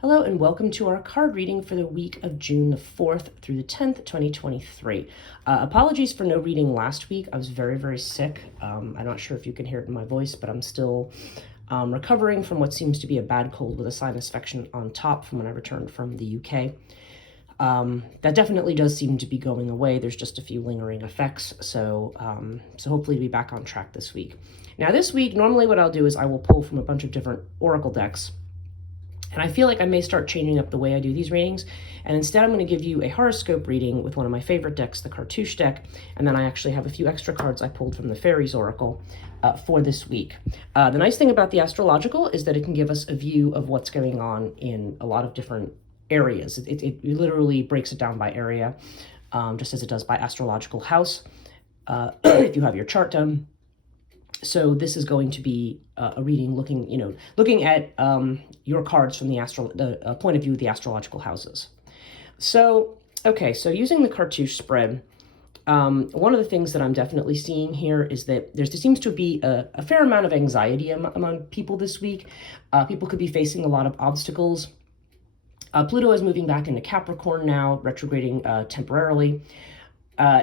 Hello and welcome to our card reading for the week of June the 4th through the 10th, 2023. Apologies for no reading last week. I was very sick. I'm not sure if you can hear it in my voice, but I'm still recovering from what seems to be a bad cold with a sinus infection on top from when I returned from the UK. That definitely does seem to be going away. There's just a few lingering effects, so hopefully to be back on track this week. Now this week, normally what I'll do is I will pull from a bunch of different oracle decks. And I feel like I may start changing up the way I do these readings. And instead, I'm going to give you a horoscope reading with one of my favorite decks, the Cartouche deck. And then I actually have a few extra cards I pulled from the Fairies Oracle for this week. The nice thing about the astrological is that it can give us a view of what's going on in a lot of different areas. It literally breaks it down by area, just as it does by astrological house, if you have your chart done. So this is going to be a reading looking at your cards from the point of view of the astrological houses. So, okay, so using the Cartouche spread, one of the things that I'm definitely seeing here is that there seems to be a fair amount of anxiety among people this week. People could be facing a lot of obstacles. Pluto is moving back into Capricorn now, retrograding temporarily.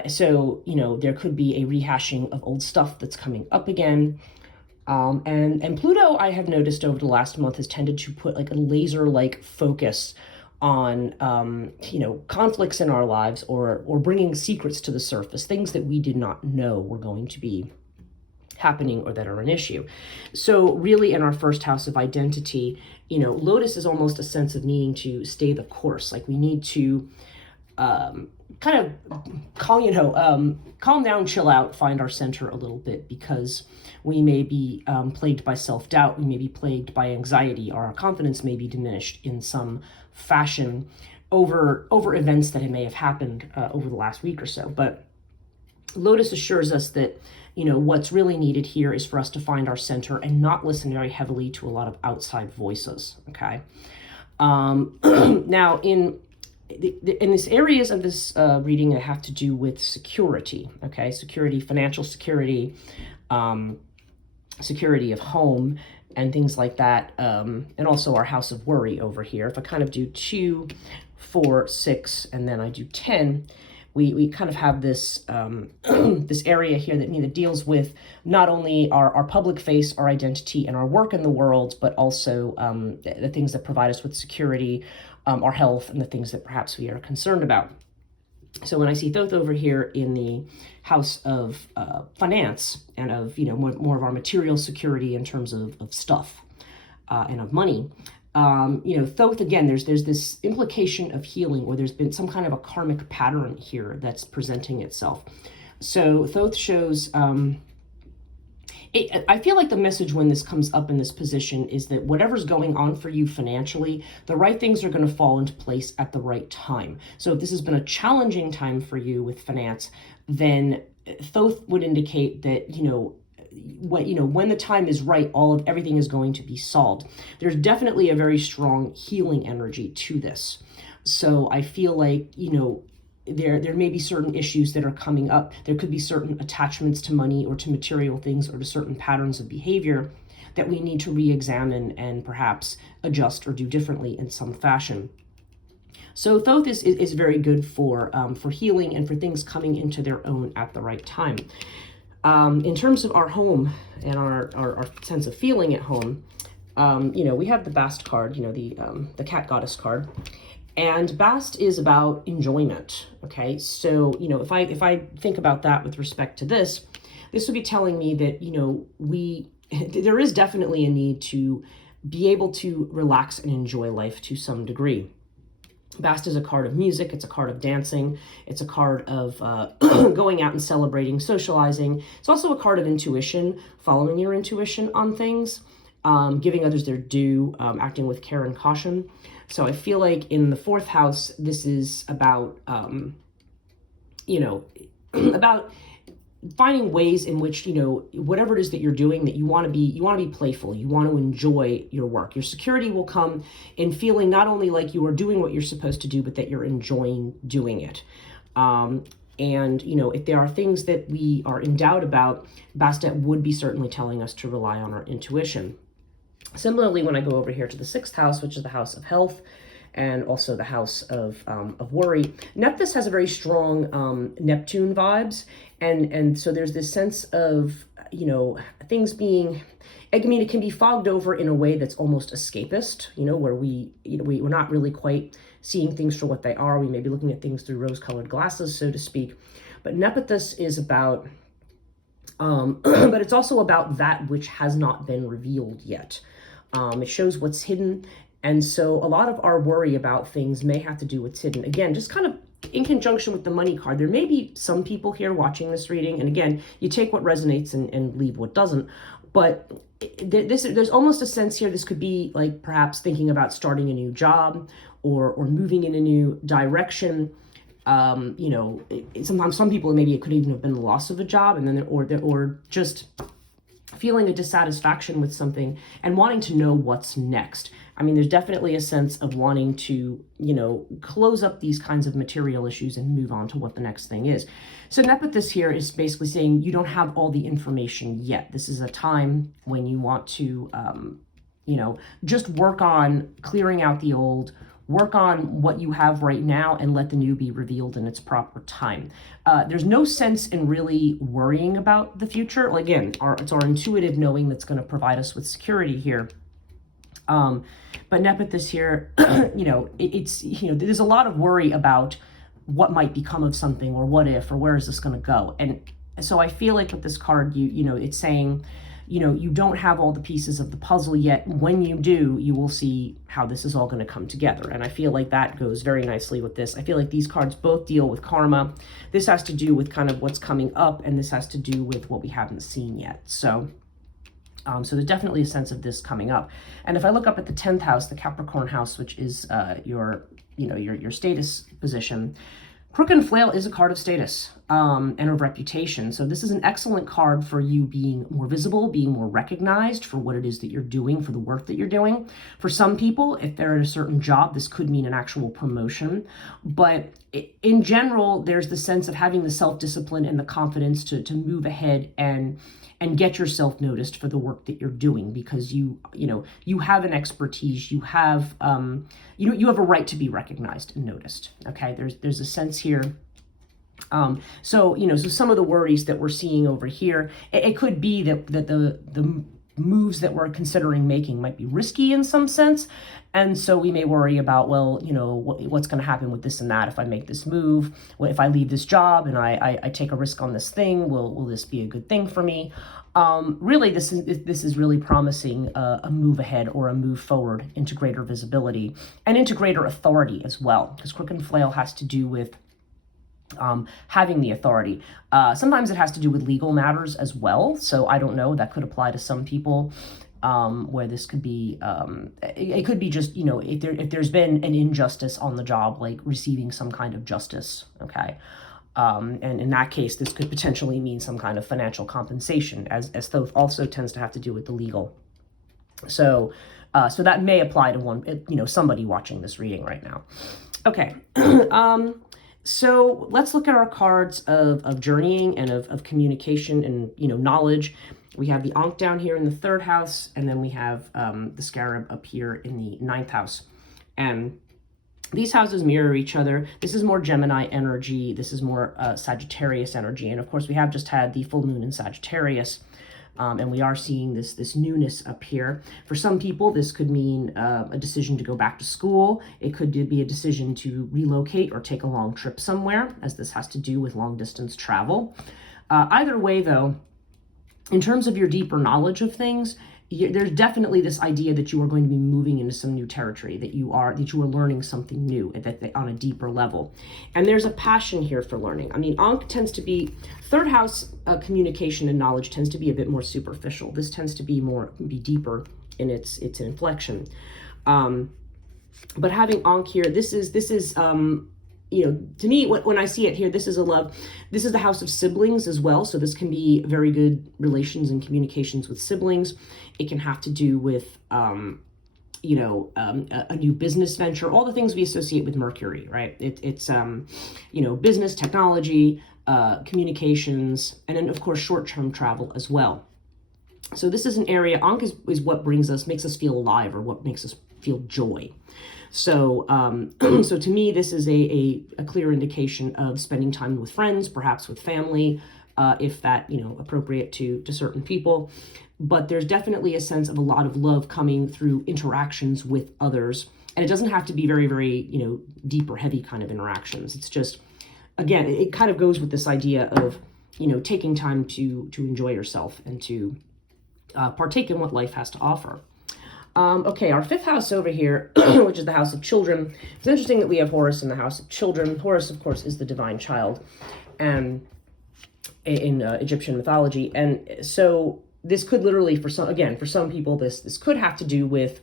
So, there could be a rehashing of old stuff that's coming up again. And Pluto, I have noticed over the last month, has tended to put like a laser-like focus on, conflicts in our lives or bringing secrets to the surface, things that we did not know were going to be happening or that are an issue. So really in our first house of identity, Lotus is almost a sense of needing to stay the course. Like we need to kind of calm down, chill out, find our center a little bit, because we may be plagued by self-doubt, we may be plagued by anxiety, or our confidence may be diminished in some fashion over events that may have happened over the last week or so. But Lotus assures us that, what's really needed here is for us to find our center and not listen very heavily to a lot of outside voices, okay? Now, in these areas of this reading that have to do with security, okay? Security, financial security, security of home, and things like that, and also our house of worry over here. If I kind of do 2, 4, 6, and then I do 10, we kind of have this this area here that deals with not only our public face, our identity, and our work in the world, but also the things that provide us with security, our health, and the things that perhaps we are concerned about. So when I see Thoth over here in the house of finance and of more of our material security in terms of stuff and of money, Thoth, again, there's this implication of healing, or there's been some kind of a karmic pattern here that's presenting itself. So Thoth shows, I feel like the message when this comes up in this position is that whatever's going on for you financially, the right things are going to fall into place at the right time. So if this has been a challenging time for you with finance, then Thoth would indicate that, when the time is right, everything is going to be solved. There's definitely a very strong healing energy to this. So I feel like, there may be certain issues that are coming up. There could be certain attachments to money or to material things or to certain patterns of behavior that we need to re-examine and perhaps adjust or do differently in some fashion. So Thoth is very good for healing and for things coming into their own at the right time. In terms of our home and our sense of feeling at home, we have the Bast card, the cat goddess card. And Bast is about enjoyment, okay? So, if I think about that with respect to this would be telling me that, there is definitely a need to be able to relax and enjoy life to some degree. Bast is a card of music, it's a card of dancing, it's a card of going out and celebrating, socializing. It's also a card of intuition, following your intuition on things, giving others their due, acting with care and caution. So I feel like in the 4th house, this is about, about finding ways in which, whatever it is that you're doing, that you want to be playful, you want to enjoy your work. Your security will come in feeling not only like you are doing what you're supposed to do, but that you're enjoying doing it. And, if there are things that we are in doubt about, Bastet would be certainly telling us to rely on our intuition. Similarly, when I go over here to the 6th house, which is the house of health, and also the house of worry, Nephthys has a very strong Neptune vibes, and so there's this sense of, things being, I mean, it can be fogged over in a way that's almost escapist, where we're not really quite seeing things for what they are. We may be looking at things through rose-colored glasses, so to speak. But Nephthys is about, but it's also about that which has not been revealed yet. It shows what's hidden. And so a lot of our worry about things may have to do with what's hidden. Again, just kind of in conjunction with the money card, there may be some people here watching this reading. And again, you take what resonates and leave what doesn't. But there's almost a sense here, this could be like perhaps thinking about starting a new job or moving in a new direction. Sometimes some people, maybe it could even have been the loss of a job, and then or just feeling a dissatisfaction with something and wanting to know what's next. I mean, there's definitely a sense of wanting to, close up these kinds of material issues and move on to what the next thing is. So Nephthys here is basically saying you don't have all the information yet. This is a time when you want to, just work on clearing out the old, work on what you have right now, and let the new be revealed in its proper time. There's no sense in really worrying about the future. Well, again, it's our intuitive knowing that's going to provide us with security here. But Nephthys here, there's a lot of worry about what might become of something, or what if, or where is this going to go. And so I feel like with this card, it's saying, you don't have all the pieces of the puzzle yet. When you do, you will see how this is all going to come together. And I feel like that goes very nicely with this. I feel like these cards both deal with karma. This has to do with kind of what's coming up, and this has to do with what we haven't seen yet. So there's definitely a sense of this coming up. And if I look up at the 10th house, the Capricorn house, which is your status position, Crook and Flail is a card of status and of reputation. So this is an excellent card for you being more visible, being more recognized for what it is that you're doing, for the work that you're doing. For some people, if they're at a certain job, this could mean an actual promotion. But in general, there's the sense of having the self-discipline and the confidence to move ahead and get yourself noticed for the work that you're doing, because you have an expertise, you have you have a right to be recognized and noticed. Okay, there's a sense here. So some of the worries that we're seeing over here, it could be that the moves that we're considering making might be risky in some sense. And so we may worry about, what's going to happen with this and that if I make this move. If I leave this job and I take a risk on this thing, will this be a good thing for me? Really, this is really promising a move ahead or a move forward into greater visibility and into greater authority as well, because Crook and Flail has to do with having the authority. Sometimes it has to do with legal matters as well. So I don't know, that could apply to some people, where this could be, it could be just, if there's been an injustice on the job, like receiving some kind of justice. Okay. And in that case, this could potentially mean some kind of financial compensation, as though also tends to have to do with the legal. So that may apply to somebody watching this reading right now. Okay. So let's look at our cards of journeying and of communication and, knowledge. We have the Ankh down here in the 3rd house, and then we have the Scarab up here in the 9th house. And these houses mirror each other. This is more Gemini energy. This is more Sagittarius energy. And of course, we have just had the full moon in Sagittarius. And we are seeing this newness up here. For some people, this could mean a decision to go back to school. It could be a decision to relocate or take a long trip somewhere, as this has to do with long distance travel. Either way, though, in terms of your deeper knowledge of things, there's definitely this idea that you are going to be moving into some new territory, that you are learning something new on a deeper level. And there's a passion here for learning. I mean, Ankh tends to be, 3rd house communication and knowledge tends to be a bit more superficial. This tends to be deeper in its inflection. But having Ankh here, this is to me, when I see it here, this is a love. This is the house of siblings as well. So this can be very good relations and communications with siblings. It can have to do with, a new business venture, all the things we associate with Mercury, right? It's business, technology, communications, and then of course, short-term travel as well. So this is an area, Ankh is what makes us feel alive, or what makes us feel joy. So, so to me, this is a clear indication of spending time with friends, perhaps with family, if that, appropriate to certain people. But there's definitely a sense of a lot of love coming through interactions with others. And it doesn't have to be very, very, deep or heavy kind of interactions. It's just, again, it kind of goes with this idea of, taking time to enjoy yourself and to partake in what life has to offer. Okay, our fifth house over here, which is the house of children. It's interesting that we have Horus in the house of children. Horus, of course, is the divine child, and in Egyptian mythology. And so this could literally, for some people, this could have to do with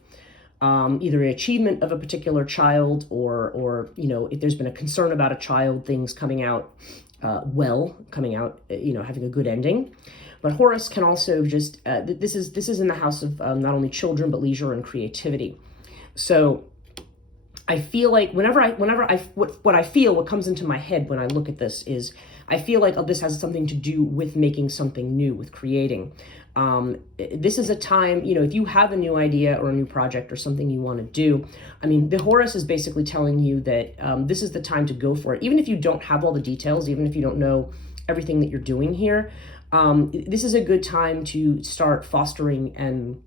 either an achievement of a particular child, or if there's been a concern about a child, things coming out having a good ending. But Horus can also just, this is in the house of not only children, but leisure and creativity. So I feel like what comes into my head when I look at this is, I feel like this has something to do with making something new, with creating. This is a time, if you have a new idea or a new project or something you want to do, the Horus is basically telling you that this is the time to go for it. Even if you don't have all the details, even if you don't know everything that you're doing here, this is a good time to start fostering and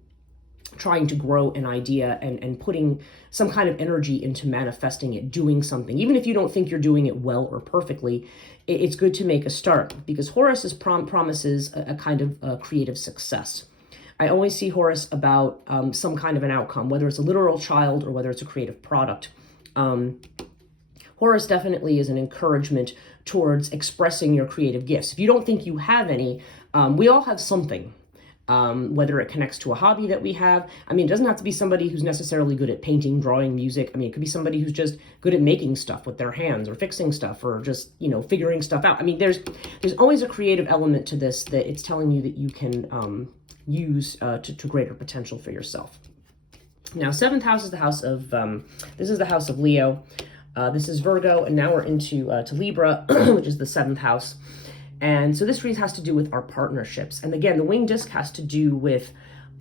trying to grow an idea and putting some kind of energy into manifesting it, doing something. Even if you don't think you're doing it well or perfectly, it's good to make a start, because Horus promises a kind of creative success. I always see Horus about some kind of an outcome, whether it's a literal child or whether it's a creative product. Horus definitely is an encouragement towards expressing your creative gifts. If you don't think you have any, we all have something. Whether it connects to a hobby that we have. It doesn't have to be somebody who's necessarily good at painting, drawing, music. It could be somebody who's just good at making stuff with their hands, or fixing stuff, or just, figuring stuff out. There's always a creative element to this that it's telling you that you can use to greater potential for yourself. Now, seventh house is the house of, this is the house of Leo. This is Virgo, and now we're into to Libra, which is the seventh house. And so this really has to do with our partnerships. And again, the winged disc has to do with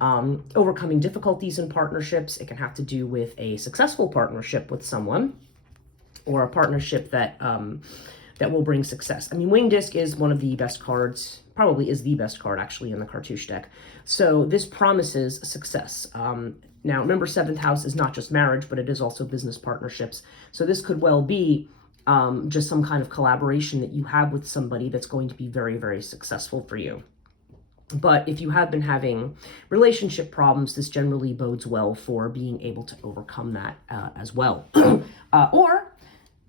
overcoming difficulties in partnerships. It can have to do with a successful partnership with someone, or a partnership that that will bring success. Winged disc is one of the best cards, probably is the best card actually in the Cartouche deck. So this promises success. Now, remember, seventh house is not just marriage, but it is also business partnerships. So this could well be just some kind of collaboration that you have with somebody that's going to be very, very successful for you. But if you have been having relationship problems, this generally bodes well for being able to overcome that as well. Or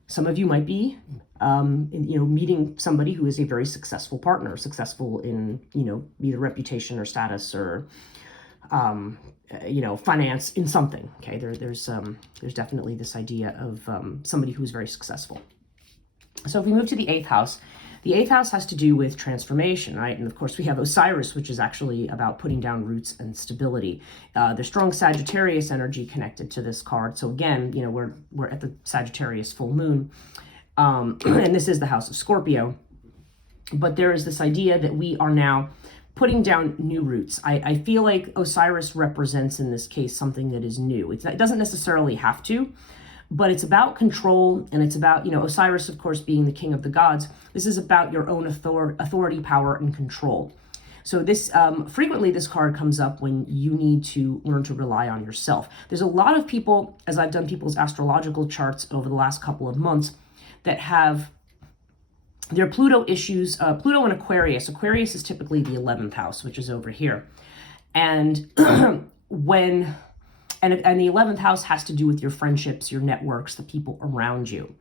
some of you might be, meeting somebody who is a very successful partner, successful in, either reputation or status, or finance, in something. Okay, there's definitely this idea of somebody who's very successful. So if we move to the eighth house has to do with transformation, right? And of course we have Osiris, which is actually about putting down roots and stability. There's strong Sagittarius energy connected to this card. So again, we're at the Sagittarius full moon, and this is the house of Scorpio. But there is this idea that we are now putting down new roots. I feel like Osiris represents in this case something that is new. It doesn't necessarily have to, but it's about control, and it's about, Osiris, of course, being the king of the gods. This is about your own authority, power, and control. So this frequently this card comes up when you need to learn to rely on yourself. There's a lot of people, as I've done people's astrological charts over the last couple of months, that have their Pluto issues, Pluto and Aquarius. Aquarius is typically the 11th house, which is over here. And and the 11th house has to do with your friendships, your networks, the people around you.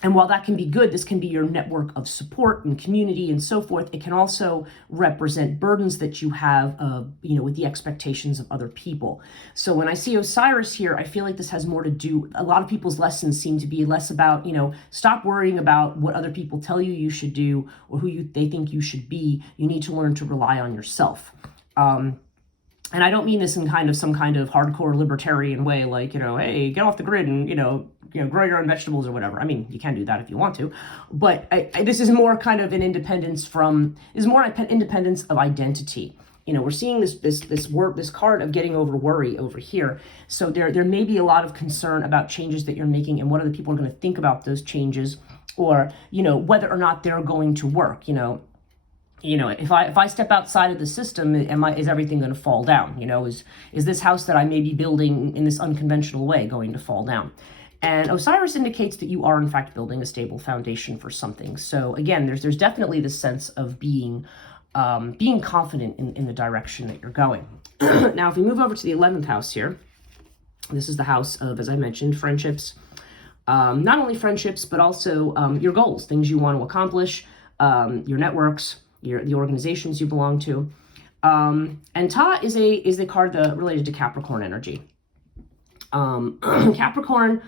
And while that can be good, this can be your network of support and community and so forth. It can also represent burdens that you have, with the expectations of other people. So when I see Osiris here, I feel like this has more to do, a lot of people's lessons seem to be less about, stop worrying about what other people tell you you should do or they think you should be. You need to learn to rely on yourself. And I don't mean this in kind of some kind of hardcore libertarian way, like, hey, get off the grid and, grow your own vegetables or whatever. I mean, you can do that if you want to, but this is more kind of an independence independence of identity. We're seeing this card of getting over worry over here. So there may be a lot of concern about changes that you're making and what other people are going to think about those changes, or, whether or not they're going to work, if I step outside of the system, is everything going to fall down? Is this house that I may be building in this unconventional way going to fall down? And Osiris indicates that you are in fact building a stable foundation for something. So again, there's definitely this sense of being confident in the direction that you're going. Now, if we move over to the 11th house here, this is the house of, as I mentioned, friendships. Not only friendships, but also your goals, things you want to accomplish, your networks, the organizations you belong to. And Ta is a card related to Capricorn energy. Capricorn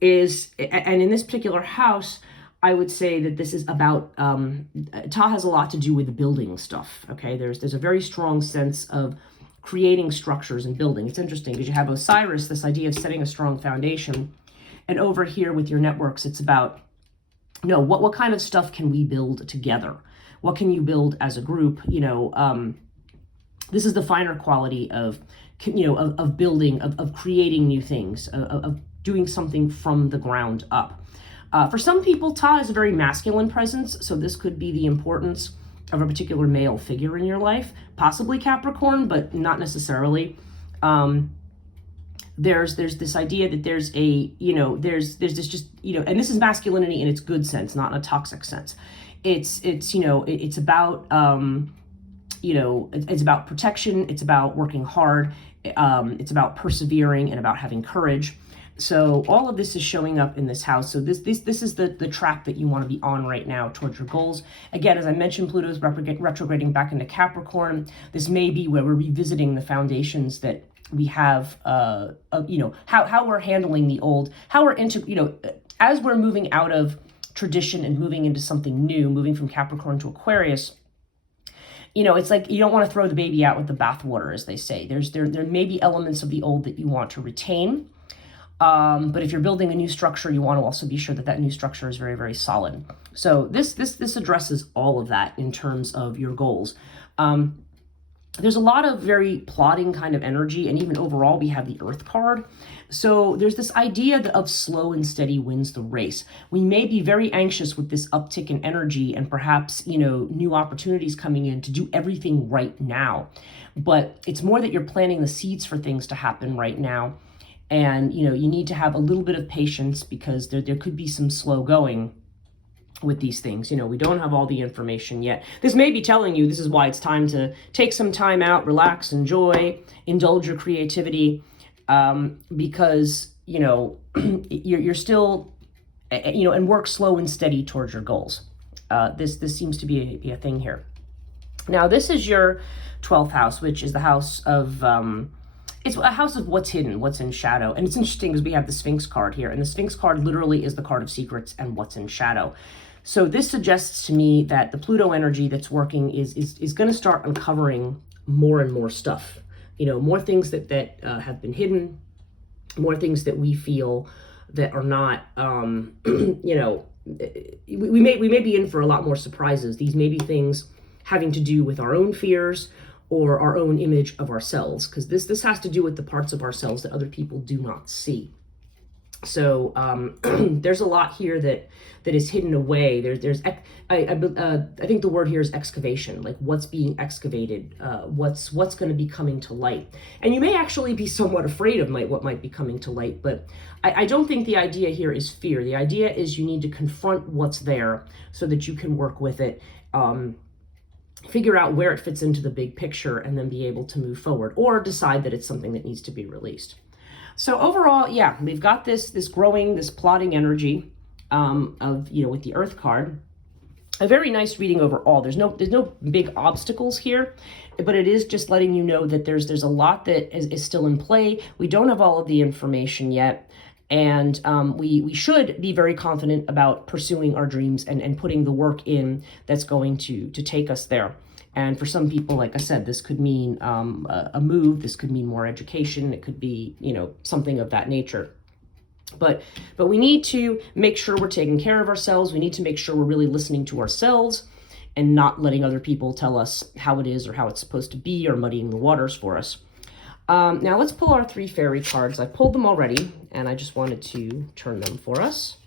is, and in this particular house, I would say that this is about, Ta has a lot to do with building stuff, okay? There's a very strong sense of creating structures and building. It's interesting because you have Osiris, this idea of setting a strong foundation, and over here with your networks, it's about, what kind of stuff can we build together? What can you build as a group? This is the finer quality of building, of creating new things, of doing something from the ground up. For some people, Ta is a very masculine presence, so this could be the importance of a particular male figure in your life, possibly Capricorn, but not necessarily. There's this idea that there's this just, and this is masculinity in its good sense, not in a toxic sense. It's about, it's about protection. It's about working hard. It's about persevering and about having courage. So all of this is showing up in this house. So this is the track that you want to be on right now towards your goals. Again, as I mentioned, Pluto is retrograding back into Capricorn. This may be where we're revisiting the foundations that we have, how we're handling the old, how we're as we're moving out of tradition and moving into something new, moving from Capricorn to Aquarius. It's like you don't want to throw the baby out with the bathwater, as they say. There may be elements of the old that you want to retain. But if you're building a new structure, you want to also be sure that new structure is very, very solid. So this addresses all of that in terms of your goals. There's a lot of very plotting kind of energy, and even overall, we have the Earth card. So there's this idea of slow and steady wins the race. We may be very anxious with this uptick in energy and perhaps, new opportunities coming in to do everything right now. But it's more that you're planting the seeds for things to happen right now. And, you need to have a little bit of patience because there could be some slow going with these things. We don't have all the information yet. This may be telling you this is why it's time to take some time out, relax, enjoy, indulge your creativity, because, you're still, and work slow and steady towards your goals. This seems to be a thing here. Now, this is your 12th house, which is the house of, it's a house of what's hidden, what's in shadow. And it's interesting because we have the Sphinx card here, and the Sphinx card literally is the card of secrets and what's in shadow. So this suggests to me that the Pluto energy that's working is going to start uncovering more and more stuff. More things that have been hidden, more things that we feel that are not, we may be in for a lot more surprises. These may be things having to do with our own fears or our own image of ourselves, because this has to do with the parts of ourselves that other people do not see. So there's a lot here that is hidden away. I think the word here is excavation, like what's being excavated, what's going to be coming to light. And you may actually be somewhat afraid of what might be coming to light, but I don't think the idea here is fear. The idea is you need to confront what's there so that you can work with it, figure out where it fits into the big picture, and then be able to move forward or decide that it's something that needs to be released. So overall, yeah, we've got this growing, this plotting energy of, with the Earth card. A very nice reading overall. There's no big obstacles here, but it is just letting you know that there's a lot that is still in play. We don't have all of the information yet. And we should be very confident about pursuing our dreams and putting the work in that's going to take us there. And for some people, like I said, this could mean a move. This could mean more education. It could be, you know, something of that nature. But we need to make sure we're taking care of ourselves. We need to make sure we're really listening to ourselves and not letting other people tell us how it is or how it's supposed to be or muddying the waters for us. Now let's pull our 3 fairy cards. I pulled them already, and I just wanted to turn them for us.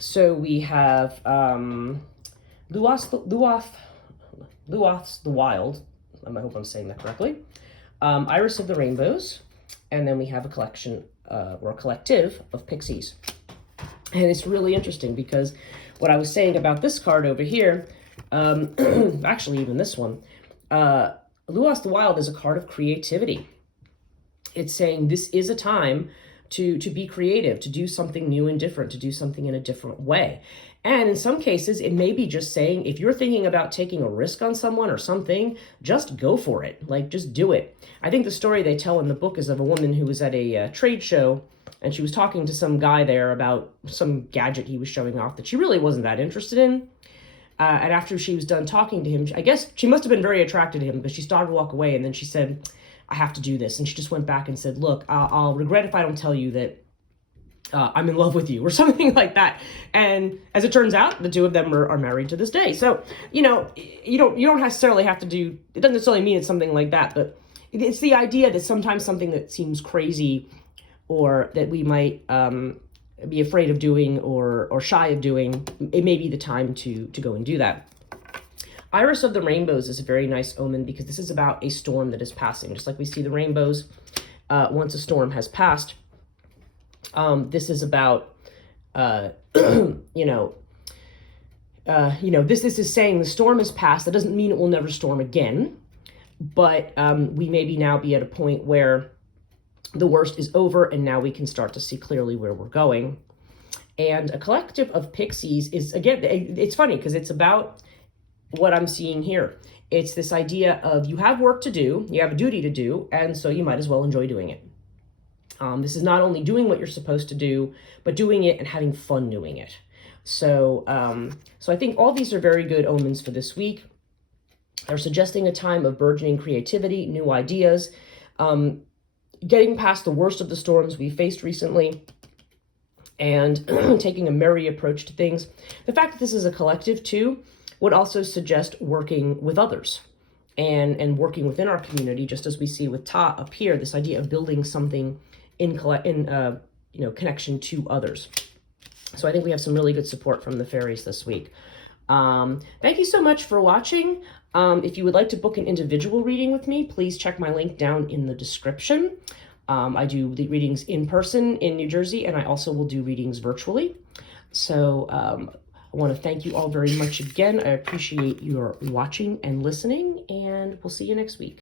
So we have Luoth the Wild. I hope I'm saying that correctly. Iris of the Rainbows. And then we have a collection or a collective of pixies. And it's really interesting because what I was saying about this card over here, actually even this one, Luoth the Wild is a card of creativity. It's saying this is a time to be creative, to do something new and different, to do something in a different way. And in some cases, it may be just saying, if you're thinking about taking a risk on someone or something, just go for it. Like, just do it. I think the story they tell in the book is of a woman who was at a trade show, and she was talking to some guy there about some gadget he was showing off that she really wasn't that interested in. And after she was done talking to him, I guess she must have been very attracted to him, because she started to walk away, and then she said, I have to do this. And she just went back and said, look, I'll regret if I don't tell you that I'm in love with you, or something like that. And as it turns out, the two of them are married to this day. So, you know, you don't necessarily have to do, it doesn't necessarily mean it's something like that, but it's the idea that sometimes something that seems crazy or that we might be afraid of doing or shy of doing, it may be the time to go and do that. Iris of the Rainbows is a very nice omen because this is about a storm that is passing. Just like we see the rainbows once a storm has passed. This is about, this is saying the storm has passed. That doesn't mean it will never storm again, but we maybe now be at a point where the worst is over and now we can start to see clearly where we're going. And a collective of pixies is, again, it's funny because it's about what I'm seeing here. It's this idea of you have work to do, you have a duty to do, and so you might as well enjoy doing it. This is not only doing what you're supposed to do, but doing it and having fun doing it. So, so I think all these are very good omens for this week. They're suggesting a time of burgeoning creativity, new ideas, getting past the worst of the storms we faced recently, and taking a merry approach to things. The fact that this is a collective, too, would also suggest working with others and working within our community, just as we see with Ta up here, this idea of building something in connection to others. So I think we have some really good support from the fairies this week. Thank you so much for watching. If you would like to book an individual reading with me, please check my link down in the description. I do the readings in person in New Jersey, and I also will do readings virtually. So I want to thank you all very much again. I appreciate your watching and listening, and we'll see you next week.